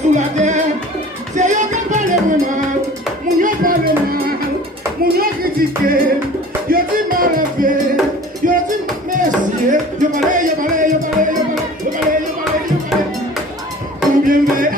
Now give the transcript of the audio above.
sous la terre. C'est eux qui parlent mal, mon yo parle mal, mon yo critique, yo dit mal fait, yo dit merci, yo parle. Combien de